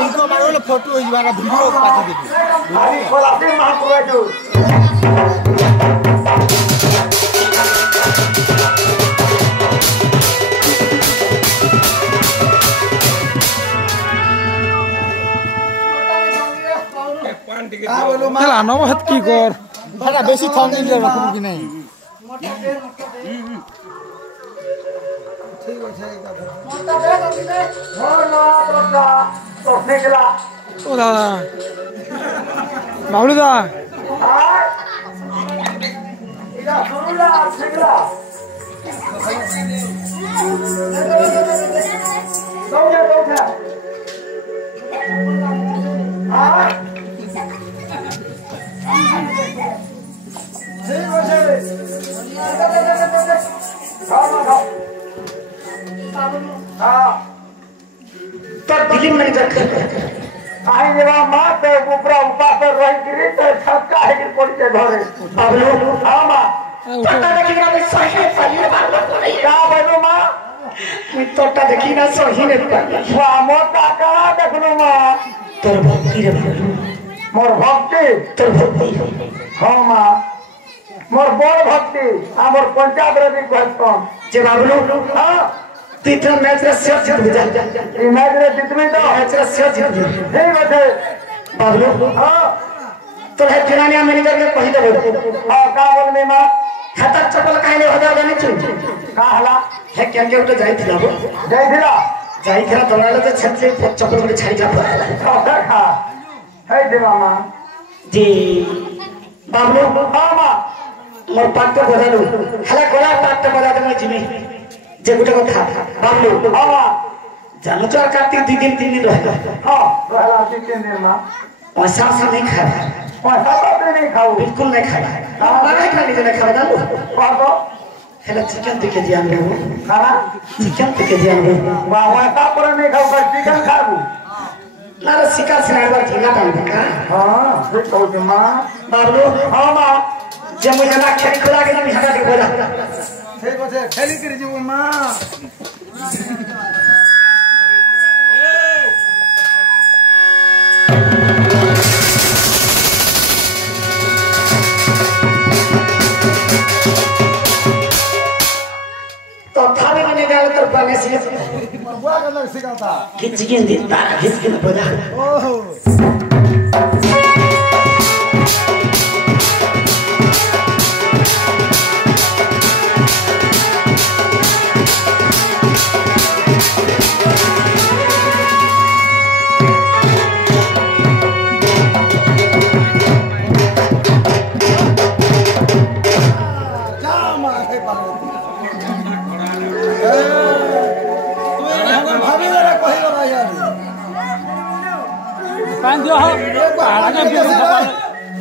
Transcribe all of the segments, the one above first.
इनको मारो photo Ivana video काटी देखी अरे कोलाते महापुरा जो খেলা নবহাত কি কর ভাড়া বেশি থন্দি নিয়ে রাখবো কি নাই ঠিক আছে ও দাদা বাবলু দা तो दिल्ली में आई जब माँ तो ऊपरा ऊपर पर रही गिरी तो छक्का है कि कोई के घरे बाबलू हाँ माँ तोटा देखी ना मैं सही सही बाबलू को नहीं क्या बोलूं माँ मैं तोटा देखी ना सही नहीं पड़ी वाह मोटा कहाँ देखूं माँ तेरे भक्ति रे बाबलू मोर भक्ति तेरे भक्ति हाँ माँ मोर बोल भक्ति आमर पंचायत रे भी कहत जे बाबलू हाँ तीसरा मैच रे सिर जीत जा ये मैच रे जितने तो मैच रे सिर जीत नहीं बचे बाबलू हां तो है किरानिया मैनेजर के कहि देबो हां का बोलबे मां खाता चप्पल काइले हो जाने छु का हला है केन के उठे जाई थिला तोराले तो छत्ते चप्पल को छाई जा पड़ा हां है दे मामा जी बाबलू हां मां मोर पाट बजालू हला कोला पाट बजा दे मैं जिमी जे गुटे कथा बाबलू हां जानो तो कार्तिक 2 दिन 3 दिन रहला हां रहला 2 3 दिन मां पैसा से नहीं खा पैसा तो नहीं खाओ बिल्कुल नहीं खा बाहर खाने के नहीं खा डालो बाबा हेला चिकन देके दिया हम खाना चिकन देके दिया हम वाह पैसा पर नहीं खाओ बस चिकन खाबू ना रे शिकार से ना बार झीला डाल का हां ठीक हो जे मां बाबलू हां मां जे मुझे ना खेल खुला के नहीं हटा के बोला ठीक है खेली कर जीव मां तो थाने में डाल कर पाने से बुआ का लग सिखाता खिच के देता खिच के बोला ओहो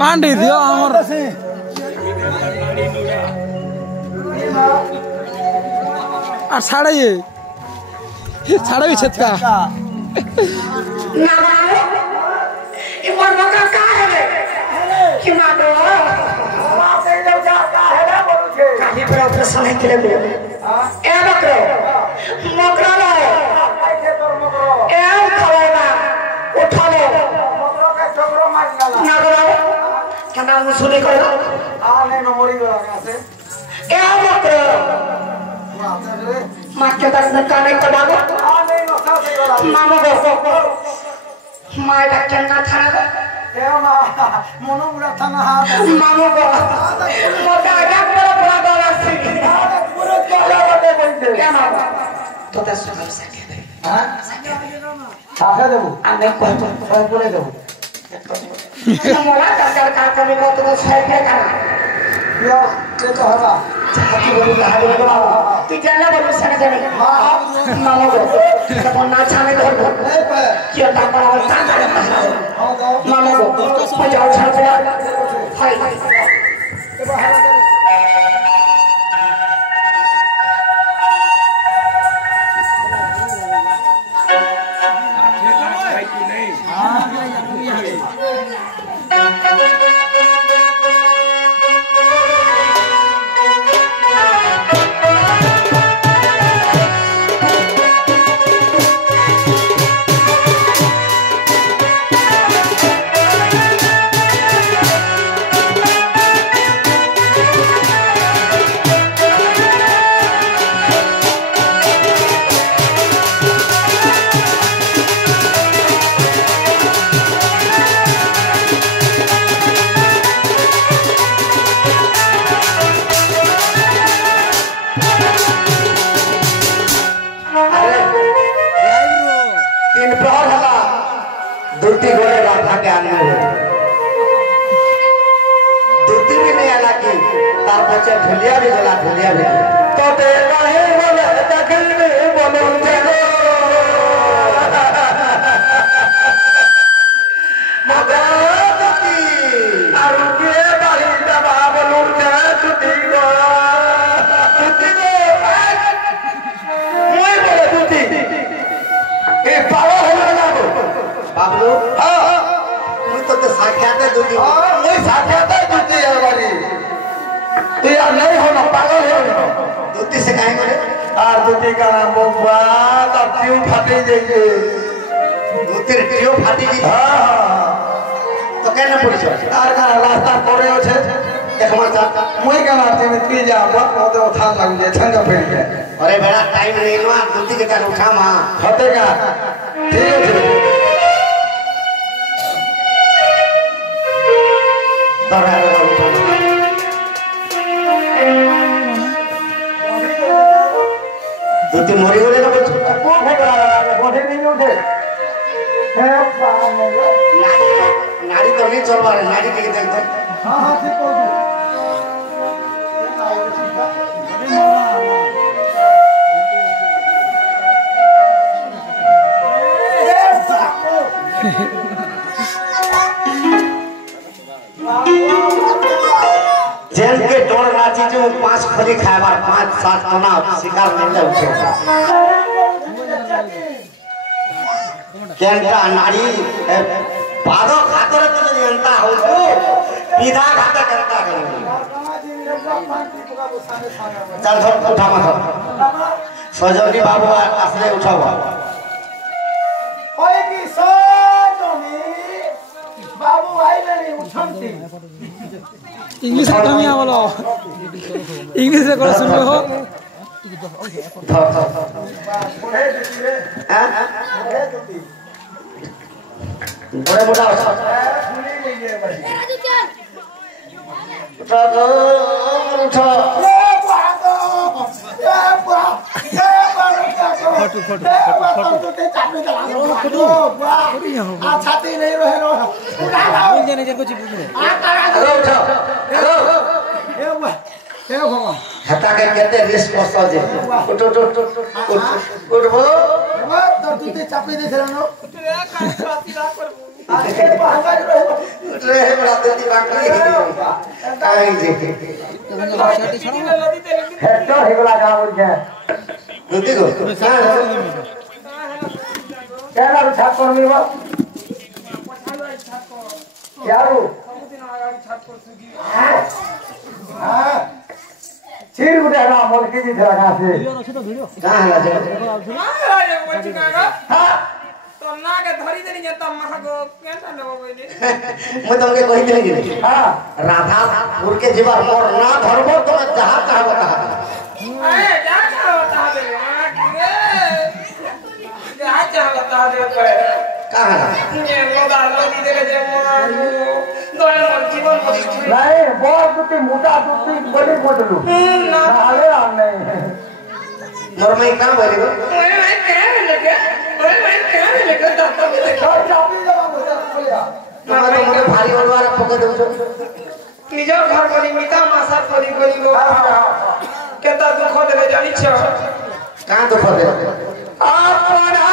पांडे दियो हमर আর ছাড়াই छतका ना ये मोर मका का है कि मानो बाप ने जो जा का है ना बोलू छे काहे पर ऑपरेशन है के ले ए बकरो मकरा लो कैसे तोर मकरो ए खवाइबा उठा लो मकरो का छोकरो मार गला ना करो केना सुनी करो आ नहीं न मोरी गला से ए बकरो मां के दस न काने को डालो आ नहीं न सा से गला मामो को माय डॉक्टर ना थाना ए मा मनो मुरा थाना हाथ मामो को मोटा डॉक्टर बड़ा बड़ा से पूरा चला बटे बोलते क्या मां तो दस सकाल से के हां आगे देबो आने को पूरे देबो मोला डॉक्टर का कमी को तो सही के करा यो ते तो हवा चाहती बोलू हाल बोलू तू जानला बोलू सने जाने हां मामो को तो ना छाने धर क्या तापा अवस्था मामो को पजाओ छापे हाय ते बाहर ज्ञान में दूती भी नहीं आला की तार बच्चे ढुलिया भी गला ढुलिया भी तो तेरा है बोले दखल में बोलो चलो मगाती अरुके बाही दबा बोलो दूती गो मैं बोले दूती ए पावा हो ना बाबलू हां मैं तो साक्षात दूती मैं साक्षात दूती है बारी तू यार नहीं होना पागल है दूती से काहे करे और दूती का नाम बब्बा तब क्यों फाटे जाइए दूती क्यों फाटी जी हां तो कहना पड़ी तार का रास्ता पड़े होछे देख मत मुई का मारते में पी जा मत तो उठा लग जाए ठंडा पड़ जाए अरे बड़ा टाइम नहीं नो दूती के तार उठा मां फटेगा ठीक है तोरा दूती मरी गले ना बच्चों को फेंकला बोधे नहीं उठे नाड़ी तो नहीं चल पा रहे नाड़ी के देख दो हां हां ठीक हो जेल के डोर रांची जो 5 खली खाए बार 5-7 कोना शिकार नहीं ले उठे केंटा नाड़ी भादो खातर तो जनता हो तो विधा खाता करता है चल धर उठा मत सजोनी बाबू असले उठाओ ओए की सजोनी बाबू आइले नहीं उठंती इंग्लिश में कमी आवलो इंग्लिश से कोला सुन लो बड़े मोटा उठा दो उठा छाती नहीं रहे हटा के कहते रिस्क पसो जे उठ उठ उठ उठ वो तो तू ते चापी दे रहा उठ रहे बड़ा जल्दी बाकी काई जी हेटो हेगला का बोल जाए दूती को क्या ना छाप कर मीवा यारो हां चीर उठे ना मोर की जी धरा कहां से कहां है जे हां तो ना के धरी देनी जता महागो केना लेबो बोले मैं तुमके कहि देली हां राधा पुर के जीवा मोर ना धरबो तो जहां कहां बता ए जा जा बता दे जा जा बता दे कहां ये मोदा लगी दे जे मोर दोले मोर जीवन मत नहीं बहुत दुती मोटा दुती बड़ी मोटलू ना अरे नहीं मोर में काम बोले गो ओए मैं क्या लगे दाता में देखो चापी दे बोलिया तुम तो मुझे भारी बलवार पकड़ दो निजर घर कोनी मिता मासा कोनी कोनी गो केता दुख देले जानि छ कहां दुख दे अपना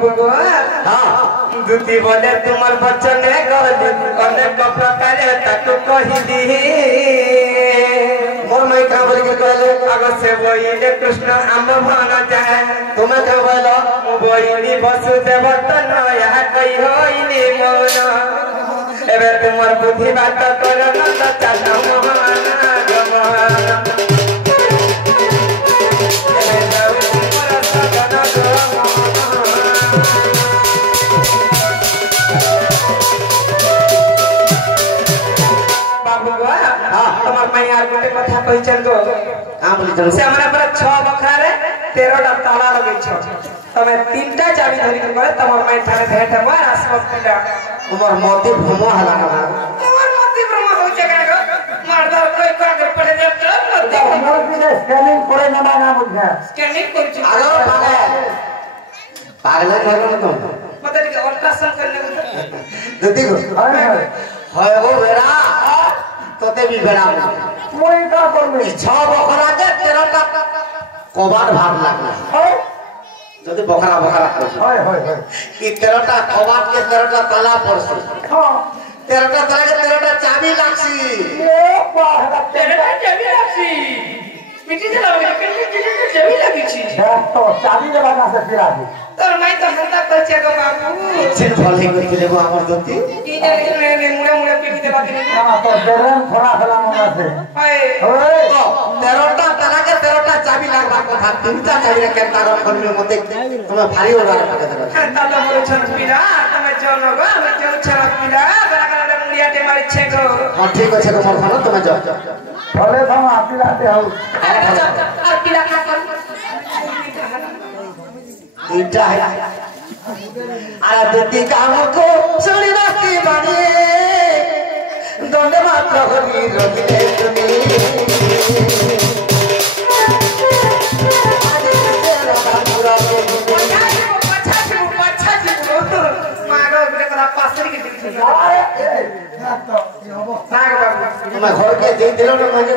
बाबू गो हां दुती बोले तुमर बचन कहली अनेक प्रकार ताकू कहिली मोर मैं का बोल के कहले अग से बोइले कृष्ण आम भान जाए तुम्हें क्या बोला बोइली वसुदेव तनया कई होइली मन एबे तुमर बुद्धि बात कर नंद चल मोहन गमन एबे जाऊ तुमर सगन बाबू गो তোমার মাই আর গোটে কথা কইছেন গো हां बोली चलो से हमरा पर 6 बखरारे 13টা তালা लगैछ तमे 3टा चाबी धरि के गए तमर माई ठाने भेट मार आसमत पिला उमर मोती भमो हला तमर मोती ब्रह्म हो जगह गो मारदार कोई का के पड़े दे तो मोर बिना स्कैनिंग करे ना ना बुझा स्कैनिंग करछ आरो पागल कर तुम मतलब कि अल्ट्रासाउंड करने दती को हाय वो बेरा तोते भी बेरा মই का করবে 6 बखरा के 13टा कबाड़ भाग लागला যদি বখরা বখরা করছ হয় হয় হয় कि 13टा कबाड़ के 13टा ताला पड़छ हां 13टा ताला के 13टा चाबी लागसी ए बाहरा तेरे चाबी लागसी मिटी चला के चाबी लागी छी तो चाबी लेवा ना से फिर आगे तोर माई तो हंता कहछे गो बाबू सिर भले को लेबो हमर दती की ने मुड़े मुड़े पीटी देबा के हां तो बेरन थोड़ा थोड़ा मना से हाय ओए 13टा ताला के 13टा चाबी लागबा কথা তিনটা চাবি রে কেনতা করবে মতে তুমি ভারী ওরা পকে দেবে हंता तो मोर छन पीला तमे जन गो हम जन छन पीला बरा बरा मुड़िया टे मारी छे गो हां ठीक আছে তোমার ভালো তুমি যাও भले हम आपिलाते हो আর पीला खा कर तीनटा है आरा दती काम को सुनी ना की बानी दंडे मात्र होनी रगिले तुमी मैं घर के दे दिलो ना मुझे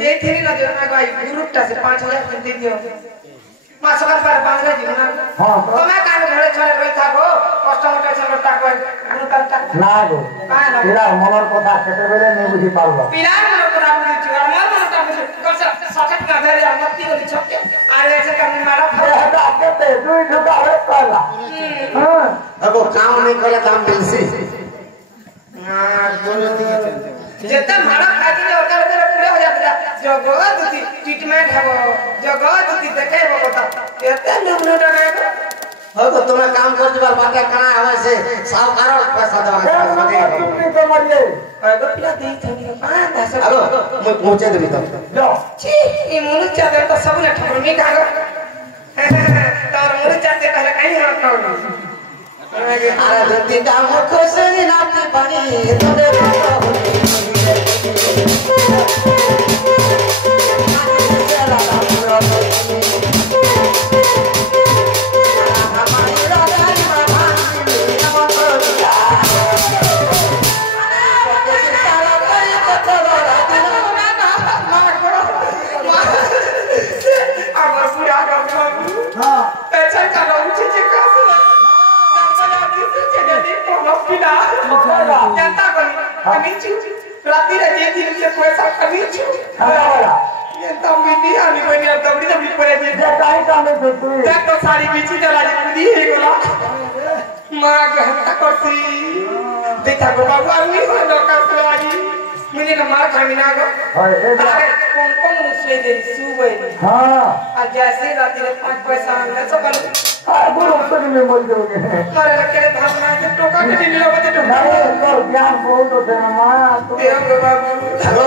दे थेरी ना जो ना गाई ग्रुपटा से 5000 दे दियो मा सकार पर बांगला जीवना हां तो मैं कान घरे चले रही था गो कस्टमर के चले ताको ग्रुप का ना गो तेरा मनर কথা কেটে বেলে নে বুঝি পারলো पिलार मन पूरा बुझी छी और मन मन ता बुझी कस सचक ना धरे मत्ती गली छके आरे ऐसे करने मारा हटा केते दुई ढुका है कहला हां अब काम नहीं करे काम मिलसी जेता मारा खाती ओकर तेरे पूरे हो जाता जगह दुती ट्रीटमेंट हबो जगह दुती देखेबो बता एते लोग डरे हो तो तुम्हें काम कर दिबार बाटे कना आवे से सब करो पैसा दवा तुमने तो मरिए अगर पिला दे थनी 5-10 हेलो मैं पहुंचे देबी तब लो छी ई मुनु चादर तो सब ने ठोर में का तार मुनु चादर कहले कहीं हां खाओ आरा दती काम को सुनी ना की बानी तोरे राती रे जे दिन से पैसा कमी छु वाला ये तो मिनी आनी कोनी दबड़ी दबड़ी पड़े जे जे काई काम है तू देख तो सारी बीची चला जे बुदी हे गोला मां गहता करती देखा गो बाबू आनी हो डॉक्टर से आजी मिनी ना मार खामी ना गो हाय ए अरे कौन कौन मुसले दे सुबह हां आज जैसे राती रे 5 पैसा हमने सब गुरु तो नहीं बोल दोगे मारे रखे भावना के टोका के नहीं मिलो बते टोका नहीं कर ज्ञान बहुत होते ना मां तू देव गो बाबू हेलो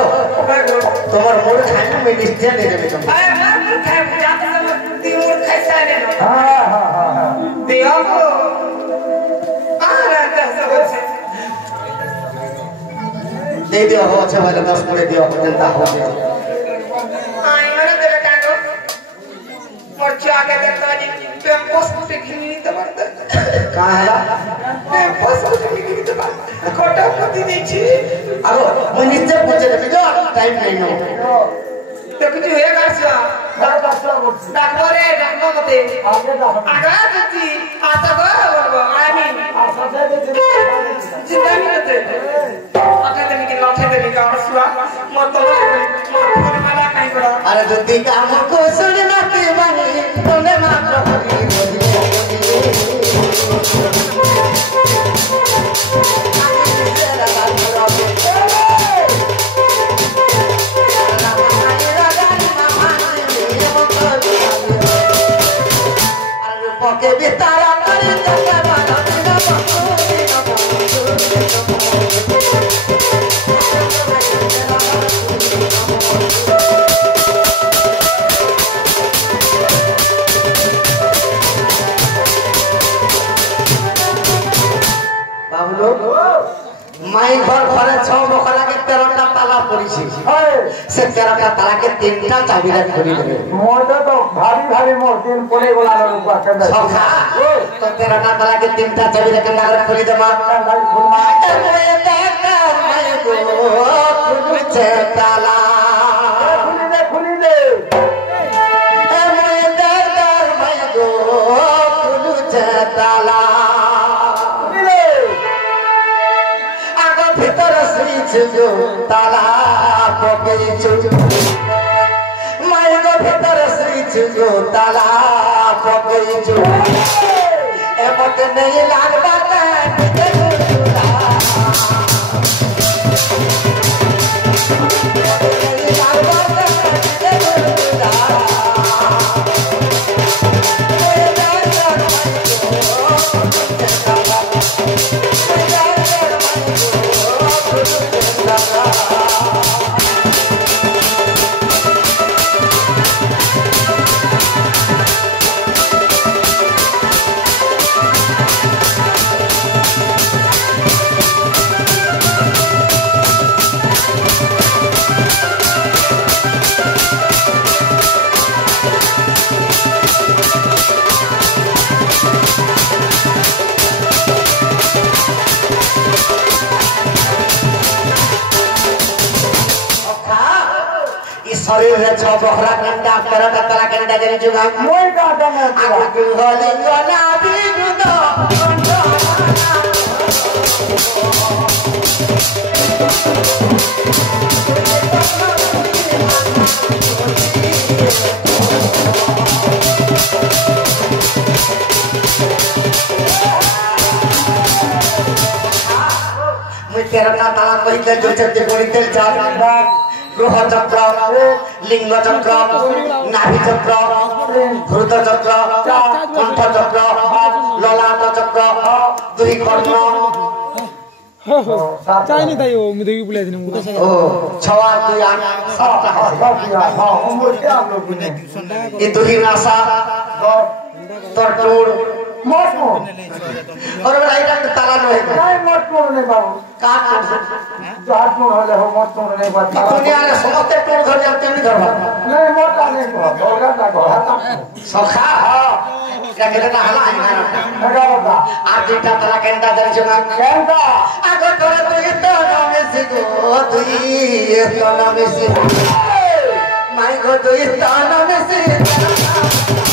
तुम्हार मोड़ खाने में निश्चय दे देबे तुम अरे मार मुंह खाए जाते समय तीर खाइसा ले हां हां हां देव गो आ रहता सब से दे दियो हो अच्छा वाला 10 पूरे दियो जनता हो गया आई मने देवे कांडो मोर आगे देखता जी टेम्पो स्कूटी खिनी तो मरता कहां है टेम्पो स्कूटी खिनी तो मरता खोटा पति नहीं छी आगो मैं निश्चय पूछे देबे जो टाइम नहीं नो দেখুছি হয়ে গেছে ডাকবরে ডাকবো মতে আগা দিচ্ছি আচ্ছা বলবো আমি চিন্তা নি করতে আচ্ছা তুমি কি লঠে দেবি কার সুয়া মত মত মালা কাই করা আরে যদি কাম কোসল না কে বানি তোলে মাত্র হরি के बितारा करे जगह वाला तेरा बाबू माई घर घरे 6 बखला के 13टा ताला पड़ीछी से 13टा ताला के 3टा चाबी रे खोली देबे मोटा तो भारी भारी मोर दिन कोले वाला ऊपर कर दे सखा तो 13टा ताला के 3टा चाबी रे केना रे खोली देबा भाई खुलमा ए देखा मैं गो खुलचे ताला खुली दे ए मैं देखा मैं गो खुलचे ताला ভিতর শ্রীচু তালা পকেইছু মাইগো ভিতর শ্রীচু তালা পকেইছু এমতে নেই লাগবা কাটিতে গুলা নেই লাগবা কাটিতে গুলা शरीर रे 6 बखरा कंडा करत तला कंडा जरी जुगा मोय का दम आगु होली गना बिगुदो मुई 13टा ताला कहि के जो चते कोरिते जा ग्रह चक्र लिंग चक्र नाभि चक्र हृद चक्र कंठ चक्र ललाट चक्र दुई कर्ण चाइनी ताई हो म देखि बुलाइ दिनु म ओ 6 2 8 7 हां हम क्या हम लोग ने ये दुई नासा तरटूर मोट और राइट ताला नहीं नहीं मोट नहीं बाबू का हाथ मोड़ होले हो मोट नहीं बात दुनिया रे समस्त टोल घर जाते नहीं घर नहीं मोटा नहीं को होगा ना को सखा क्या कहते ना हला लगा बता आज जीता ताला केंदा जरी जुगा केंदा आगो तोरे तुई तो नामे सिगो तुई तो नामे सिगो माई गो तुई तो नामे सिगो